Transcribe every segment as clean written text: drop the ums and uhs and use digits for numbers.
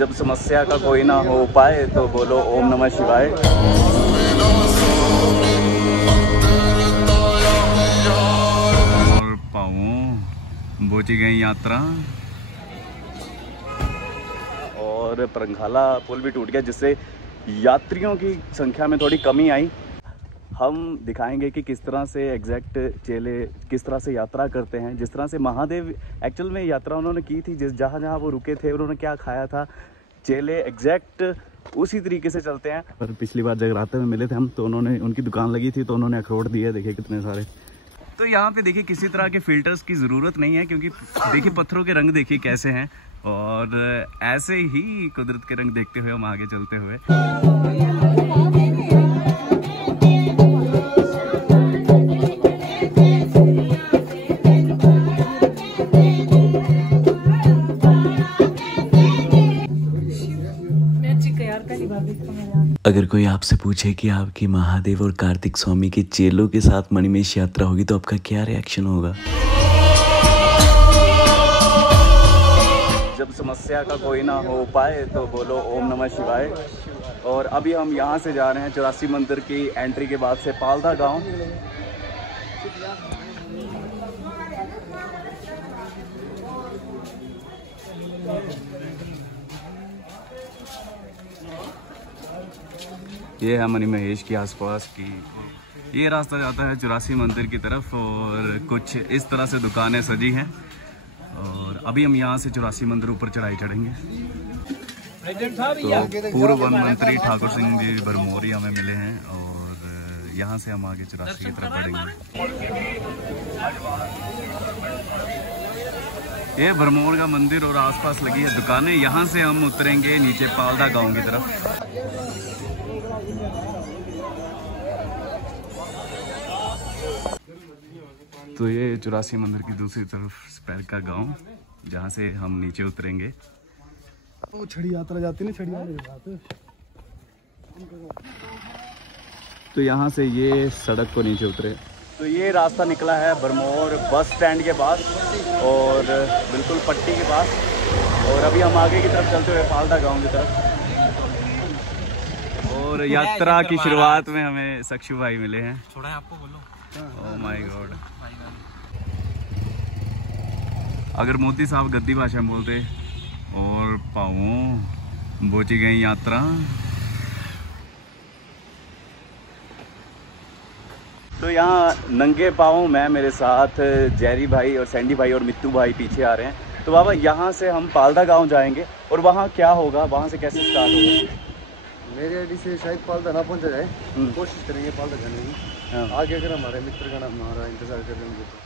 जब समस्या का कोई ना हो पाए तो बोलो ओम नमः शिवाय। और पाऊँ बोची गई यात्रा और परंखाला पुल भी टूट गया, जिससे यात्रियों की संख्या में थोड़ी कमी आई। हम दिखाएंगे कि किस तरह से एग्जैक्ट चेले किस तरह से यात्रा करते हैं, जिस तरह से महादेव एक्चुअल में यात्रा उन्होंने की थी, जिस जहाँ वो रुके थे उन्होंने क्या खाया था, चेले एग्जैक्ट उसी तरीके से चलते हैं। पर पिछली बार जगराते में मिले थे हम, तो उन्होंने उनकी दुकान लगी थी तो उन्होंने अखरोट दिए, देखिए कितने सारे। तो यहाँ पे देखिए किसी तरह के फिल्टर्स की ज़रूरत नहीं है, क्योंकि देखिए पत्थरों के रंग देखिए कैसे हैं, और ऐसे ही कुदरत के रंग देखते हुए हम आगे चलते हुए। अगर कोई आपसे पूछे कि आपकी महादेव और कार्तिक स्वामी के चेलों के साथ मणिमहेश यात्रा होगी तो आपका क्या रिएक्शन होगा? जब समस्या का कोई ना हो पाए तो बोलो ओम नमः शिवाय। और अभी हम यहाँ से जा रहे हैं 84 मंदिर की एंट्री के बाद से पालदा गांव। ये है मणिमहेश के आसपास की, ये रास्ता जाता है 84 मंदिर की तरफ, और कुछ इस तरह से दुकानें सजी हैं। और अभी हम यहाँ से 84 मंदिर ऊपर चढ़ाई चढ़ेंगे। तो पूर्व वन मंत्री ठाकुर सिंह जी भरमौरी हमें मिले हैं, और यहाँ से हम आगे 84 की तरफ बढ़ेंगे। ये भरमौर का मंदिर और आसपास लगी है दुकानें, यहाँ से हम उतरेंगे नीचे पालदा गांव की तरफ। तो ये 84 मंदिर की दूसरी तरफ स्पैल का गांव, जहाँ से हम नीचे उतरेंगे। वो छड़ी यात्रा जाती है, छड़ी वाले जाते। तो यहाँ से ये सड़क को नीचे उतरे तो ये रास्ता निकला है भरमौर बस स्टैंड के पास और बिल्कुल पट्टी के पास। और अभी हम आगे की तरफ चलते हुए पालदा गांव की तरफ। और यात्रा की शुरुआत में हमें सक्षु भाई मिले हैं। छोड़ा है आपको, बोलो। Oh my God. अगर मोदी साहब गद्दी भाषा में बोलते और पाऊँ बोची गई यात्रा। तो यहाँ नंगे पाँव मैं, मेरे साथ जैरी भाई और सैंडी भाई और मित्तू भाई पीछे आ रहे हैं। तो बाबा यहाँ से हम पालदा गांव जाएंगे और वहाँ क्या होगा, वहाँ से कैसे स्टार्ट होगा? मेरी आईडी से शायद पालदा ना पहुँचा जाए, कोशिश करेंगे पालदा जाने की। हाँ। आगे अगर हमारे मित्र का नाम हमारा इंतजार कर लेंगे तो।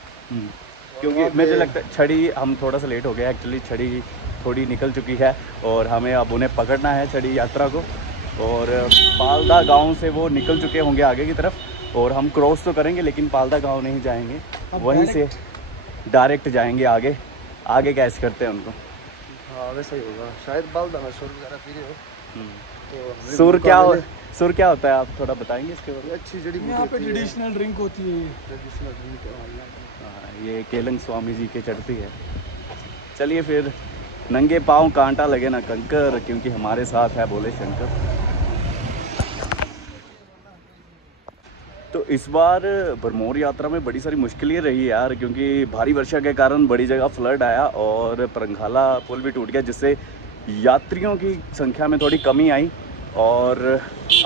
क्योंकि मुझे लगता है छड़ी, हम थोड़ा सा लेट हो गया एक्चुअली, छड़ी थोड़ी निकल चुकी है और हमें अब उन्हें पकड़ना है छड़ी यात्रा को। और पालदा गांव से वो निकल चुके होंगे आगे की तरफ और हम क्रॉस तो करेंगे लेकिन पालदा गांव नहीं जाएंगे, वहीं से डायरेक्ट जाएंगे आगे। आगे कैसे करते हैं उनको? हाँ वैसा ही होगा शायद। पालदा में सुर वगैरह पी रहे हो तो सुर क्या होता है, आप थोड़ा बताएंगे इसके बारे में? अच्छी जड़ी यहाँ पे ट्रेडिशनल ड्रिंक होती है। ट्रेडिशनल ड्रिंक ये केलंग स्वामी जी के चढ़ती है। चलिए फिर, नंगे पाँव कांटा लगे ना कंकर, क्योंकि हमारे साथ है बोले शंकर। तो इस बार भरमौर यात्रा में बड़ी सारी मुश्किलें रही यार, क्योंकि भारी वर्षा के कारण बड़ी जगह फ्लड आया और परंखाला पुल भी टूट गया, जिससे यात्रियों की संख्या में थोड़ी कमी आई। और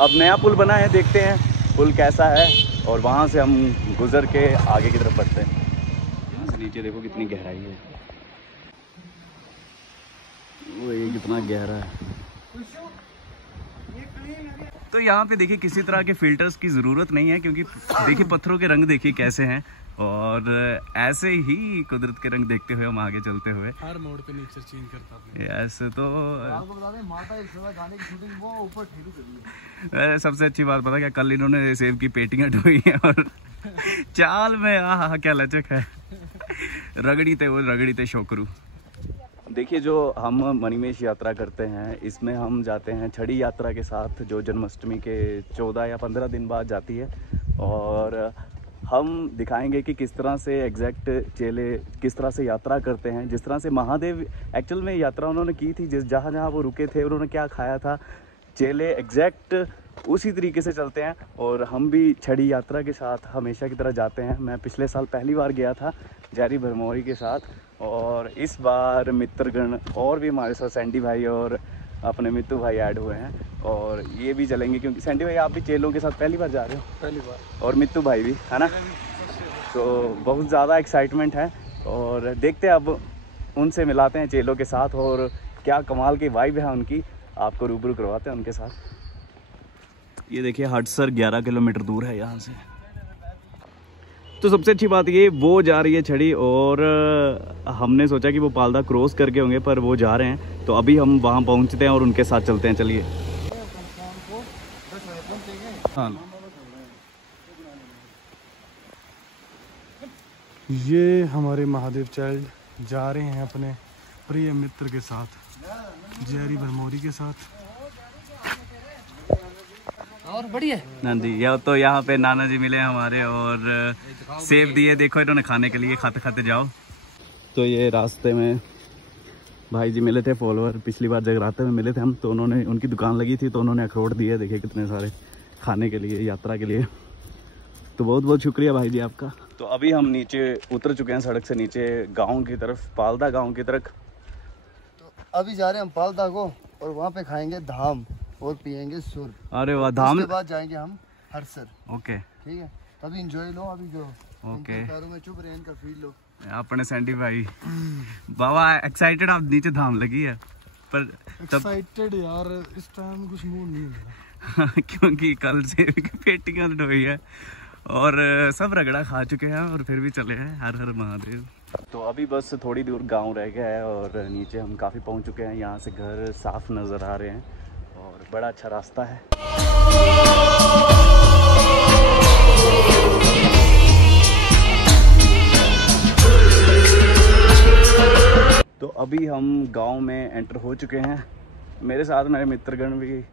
अब नया पुल बना है, देखते हैं पुल कैसा है और वहाँ से हम गुजर के आगे की तरफ बढ़ते हैं। यहाँ से नीचे देखो कितनी गहराई है, वो ये कितना गहरा है। तो यहाँ पे देखिए किसी तरह के फिल्टर्स की ज़रूरत नहीं है, क्योंकि देखिए पत्थरों के रंग देखिए कैसे हैं, और ऐसे ही कुदरत के रंग देखते हुए हम आगे चलते हुए। हर मोड़ पे नेचर चेंज करता है। ऐसे तो आपको बता दें माता इस समय गाने की शूटिंग वो ऊपर ठेलू कर ली है। सबसे अच्छी बात पता क्या, कल इन्होंने सेब की पेटियां ढोई हैं और चाल में आहा क्या लचक है। रगड़ी ते शोकरू। देखिए जो हम मणिमहेश यात्रा करते हैं, इसमें हम जाते हैं छड़ी यात्रा के साथ, जो जन्माष्टमी के 14 या 15 दिन बाद जाती है। और हम दिखाएंगे कि किस तरह से एग्जैक्ट चेले किस तरह से यात्रा करते हैं। जिस तरह से महादेव एक्चुअल में यात्रा उन्होंने की थी, जिस जहाँ जहाँ वो रुके थे उन्होंने क्या खाया था, चेले एग्जैक्ट उसी तरीके से चलते हैं। और हम भी छड़ी यात्रा के साथ हमेशा की तरह जाते हैं। मैं पिछले साल पहली बार गया था जैरी भरमौरी के साथ, और इस बार मित्रगण और भी हमारे साथ सैंडी भाई और अपने मित्तू भाई ऐड हुए हैं, और ये भी चलेंगे। क्योंकि सैंडी भाई आप भी चेलों के साथ पहली बार जा रहे हो? पहली बार। और मित्तू भाई भी, है ना? तो बहुत ज़्यादा एक्साइटमेंट है, और देखते हैं अब उनसे मिलाते हैं चेलों के साथ, और क्या कमाल की वाइब है उनकी, आपको रूबरू करवाते हैं उनके साथ। ये देखिए हडसर 11 किलोमीटर दूर है यहाँ से। तो सबसे अच्छी बात ये, वो जा रही है छड़ी, और हमने सोचा कि वो पालदा क्रॉस करके होंगे, पर वो जा रहे हैं। तो अभी हम वहाँ पहुँचते हैं और उनके साथ चलते हैं। चलिए। हाँ, ये हमारे महादेव चाइल्ड जा रहे हैं अपने प्रिय मित्र के साथ, जैरी भरमौरी के साथ। और बढ़िया। हाँ जी, यह तो यहाँ पे नाना जी मिले हमारे, और सेब दिए, देखो इन्होंने खाने के लिए, खाते खाते जाओ। तो ये रास्ते में भाई जी मिले थे, फॉलोअर, पिछली बार जगराते में मिले थे हम, तो उन्होंने, उनकी दुकान लगी थी तो उन्होंने अखरोट दिए, देखिए कितने सारे खाने के लिए, यात्रा के लिए। तो बहुत बहुत शुक्रिया भाई जी आपका। तो अभी हम नीचे उतर चुके हैं, सड़क से नीचे गाँव की तरफ, पालदा गाँव की तरफ। तो अभी जा रहे हैं हम पालदा को, और वहाँ पे खाएंगे धाम और पियेंगे सुर। अरे वाह, धाम। उसके बाद जाएंगे हम हडसर। ओके, ठीक है, अभी एंजॉय लो, अभी जो ओके। पैरों में चुभ रहे हैं इनका फील लो। अपने सैंडी भाई बाबा एक्साइटेड, आप नीचे धाम लगी है, पर तब एक्साइटेड यार, इस टाइम कुछ मूड नहीं है। क्योंकि कल से पेटियां ढोई है और सब रगड़ा खा चुके हैं, और फिर भी चले हैं। हर हर महादेव। तो अभी बस थोड़ी दूर गांव रह गया है, और नीचे हम काफ़ी पहुंच चुके हैं। यहाँ से घर साफ नज़र आ रहे हैं, और बड़ा अच्छा रास्ता है। तो अभी हम गांव में एंटर हो चुके हैं। मेरे साथ मेरे मित्रगण भी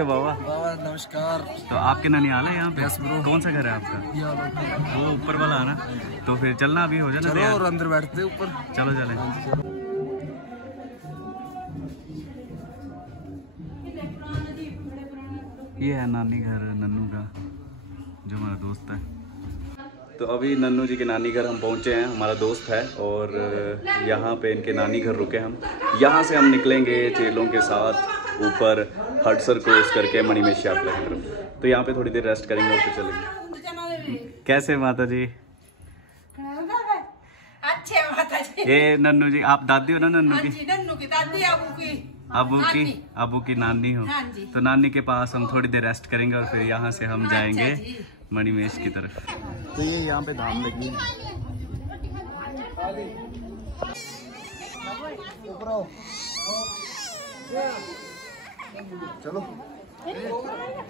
बाबा नमस्कार। तो आपके ननिहाल है यहाँ पे? कौन सा घर है आपका? वो ऊपर वाला है ना? तो फिर चलना अभी हो जाना। चलो और अंदर बैठते ऊपर। चलो चले। ये है नानी घर नन्नू का, जो हमारा दोस्त है। तो अभी नन्नू जी के नानी घर हम पहुँचे हैं, हमारा दोस्त है, और यहाँ पे इनके नानी घर रुके हम। यहाँ से हम निकलेंगे चेलों के साथ ऊपर हडसर क्रॉस करके मणिमेश यात्रा की तरफ। तो यहाँ पे थोड़ी देर रेस्ट करेंगे और फिर चलेंगे। कैसे माता जी? अच्छे माता जी। ये नन्नू जी, आप दादी हो ना नन्नू की? नन्नू की दादी, अबू की नानी हो। हाँ जी। तो नानी के पास हम थोड़ी देर रेस्ट करेंगे, और फिर यहाँ से हम जाएंगे मणिमेश की तरफ। तो ये यहाँ पे धाम लगी है। चलो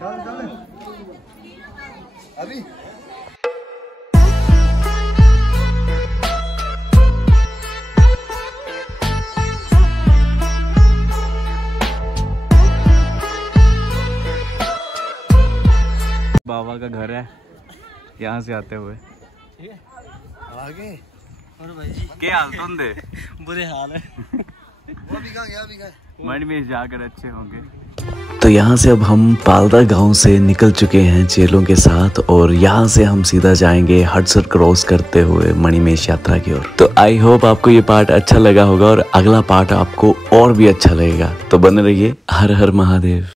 चल अभी बाबा का घर है, यहाँ से आते हुए आगे और भाई जी क्या हाल तुंदे बुरे हाल है। वो भी गए मन में जाकर अच्छे होंगे। तो यहाँ से अब हम पालदा गांव से निकल चुके हैं चेलों के साथ, और यहाँ से हम सीधा जाएंगे हडसन क्रॉस करते हुए मणिमहेश यात्रा की ओर। तो आई होप आपको ये पार्ट अच्छा लगा होगा और अगला पार्ट आपको और भी अच्छा लगेगा। तो बने रहिए। हर हर महादेव।